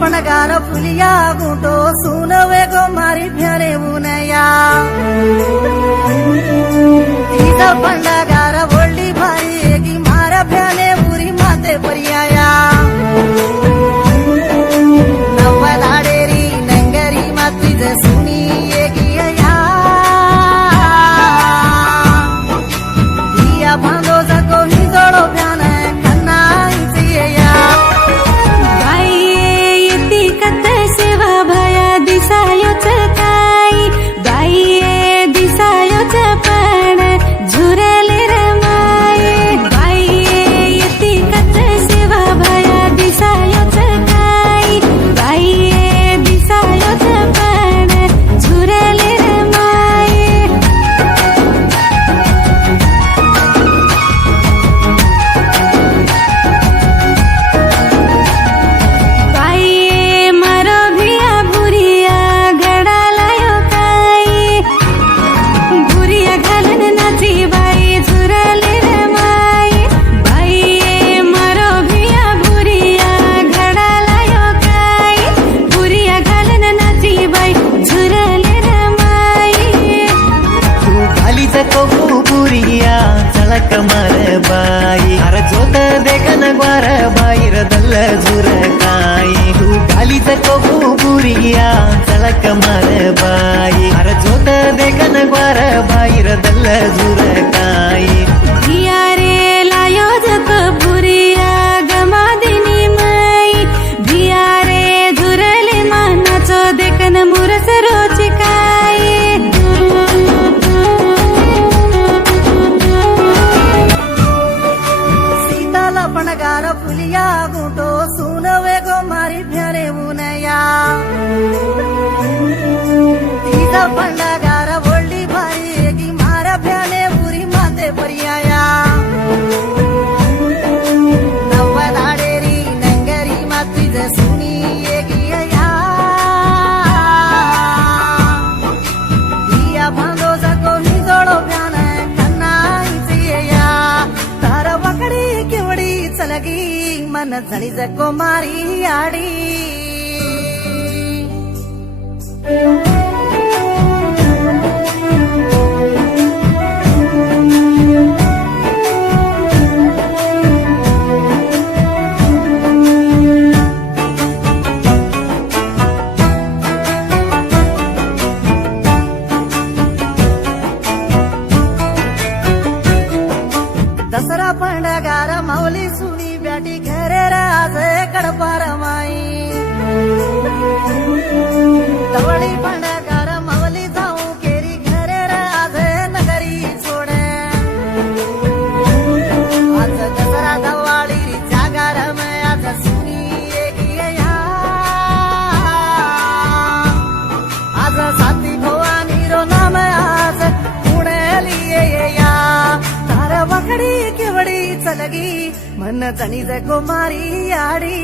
पणगार फुलिया गुटो सुन वेगो मारी भ्याने उनया तीजा पणगार बोलडी भारी एगी मारा भ्याने उरी माते पर्याया नव्वा दाडेरी नंगरी माती जसुनी एगी या दिया बांधो जको हिजोडो भ्यान कन्ना इंचिया कमर बाई अर जोत देखन ग्वार बाईर दल्ल झुरकाई तू गालीच कोबू बुरिया चल कमर बाई अर जोत देखन ग्वार बाईर दल्ल झुरकाई धिया रे लायो जक बुरिया गमादिनी माई धिया रे झुरले मानाचो देखन मुरस रोचिकाई पणगार फुलिया गुटो सुन वेगो मारी भ्याने उनया तीजा पणगार बोलडी भारी एगी मारा भ्याने उरी माते पर्याया नव्वा दाडेरी नंगरी माती जसुनी एगी या दिया बांधो जको हिजोडो भ्यान कन्ना इंचिया तार वकडी केवडी चलगी मन झणी जको मारी आडी दसरा पणगार माऊली सुनी ब्याटी घरे राज कडपार माई तवळी पणगार माऊली जाऊ केरी घरे राज नगरी सोडे आज दसरा दवाळी जागार में आज सुनी एगी या आज साती भवानी रो नाम आज पुणेली या तार वकडी केवडी चलगी मन जणी जको मारी आडी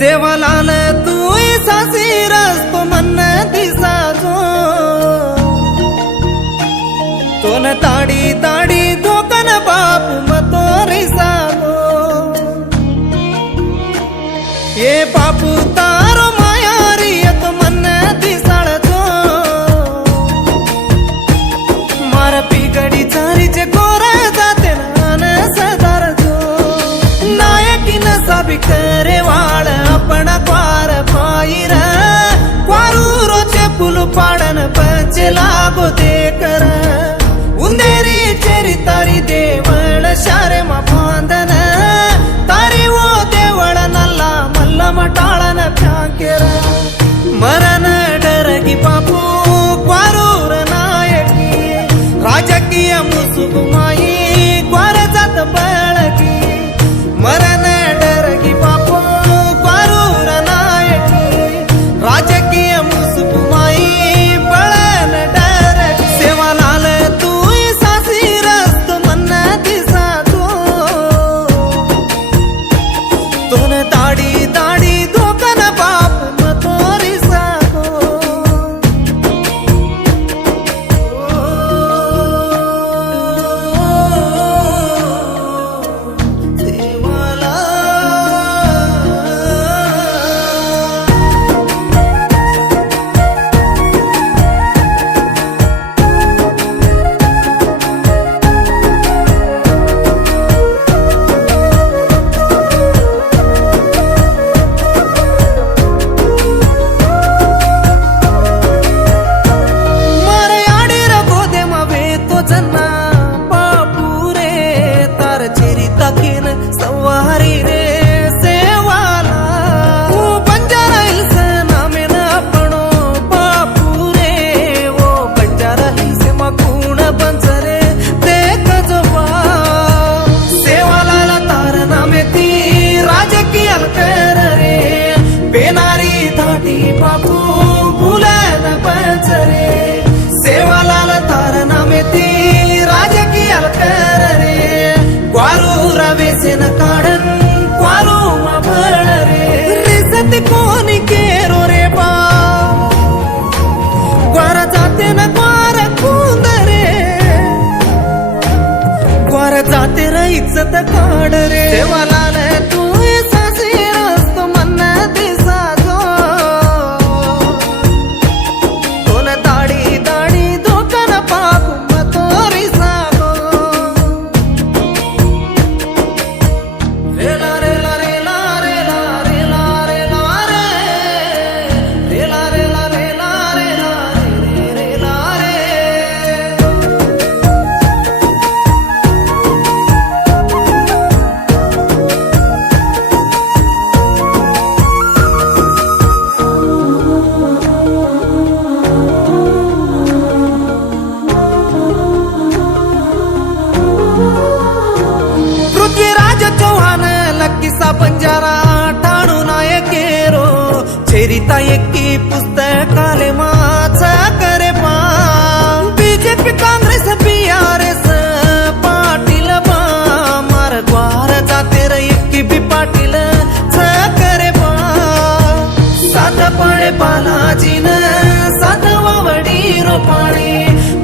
सेवालाल तू सासी रस्तो मन दिसाजो तोन ताडी ताडी धोकन बापू मतो रिसागो ये बापू तारो मायारी तो मन दिसाळजो मार पिगडी चारीचे गोरा जाते नान सदारजो नायकी नसाबी करे वाळ आपण क्वार पाईर क्वारूरोचे फुल पाडन पचे लागो ते कर उंदेरी चेरी तारी देवळ शारे मा बांधन तारी वो देवळ नल्ला मल्ल मटाळन फ्यांकेर मरण डरगी बापू क्वारूर नायकी राजकीय मुसुक माई क्वार जात बळकी टाकीन सवारी रे सेवाला वो बंजारा हिल्स नामे न आपणो बापू रे वो बंजारा हिल्स मा कोण बंजरे देख जवा सेवाला तार नामे ती राजकीय कर रे बेनारी धाटी बापू भूलन पंजरे सेवालाल तार नामे ती राजकीय कर रे ग्वारू रवेसेन काढन ग्वारू भळ रे रिसत कोणी केरो रे बा ग्वार जाते न ग्वार कुंद रे ग्वार जाते र इज्जत काढ रे सेवालाल तू सासीर असतो मन दिसा जो तोल दाढी दाढी धोकन पापू मतोरी सागो रेला रेला रेला रेला रेला रेला रे रेला रेला रेला रेला रेला रे पृथ्वीराज चौहान लक्कीसा बंजारा ठाणू नायकेरो चेरिता एकी पुस्तकाले माचा करे पा बीजेपी काँग्रेस बीआरएस पाटील बा मार ग्वार जाते र एकी बी पाटील छ करे पा सात पडे बालाजीन सात वावडी रोपाणी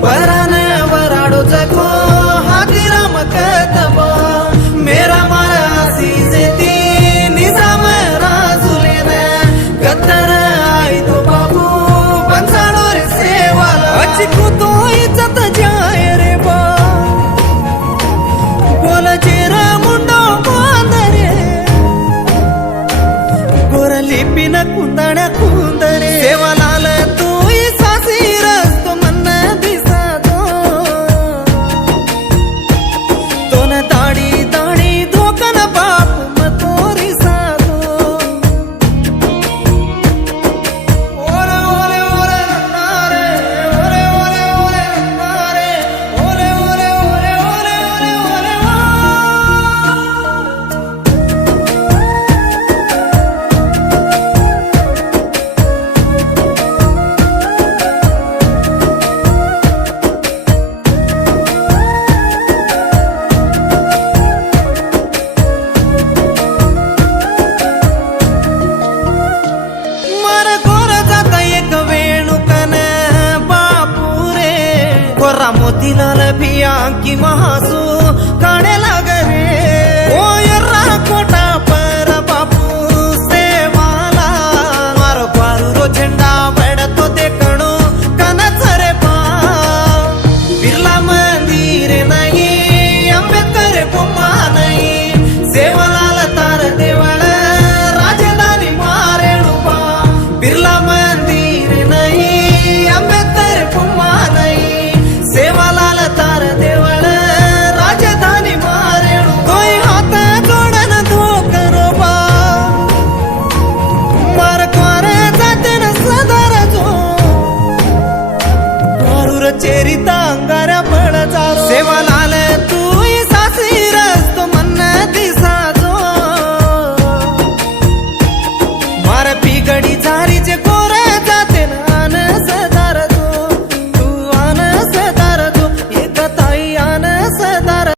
परान वराडो जखो हातीराम कतबा मेरा मारा आसीज ती निजाम राजुलेन कत्तर आई तो बाबू बंसाडो रे सेवाला अचिकू तो इज्जत जाय रे बा बोल जेरा मुंडो बांध रे गोर लिपिन कुंदण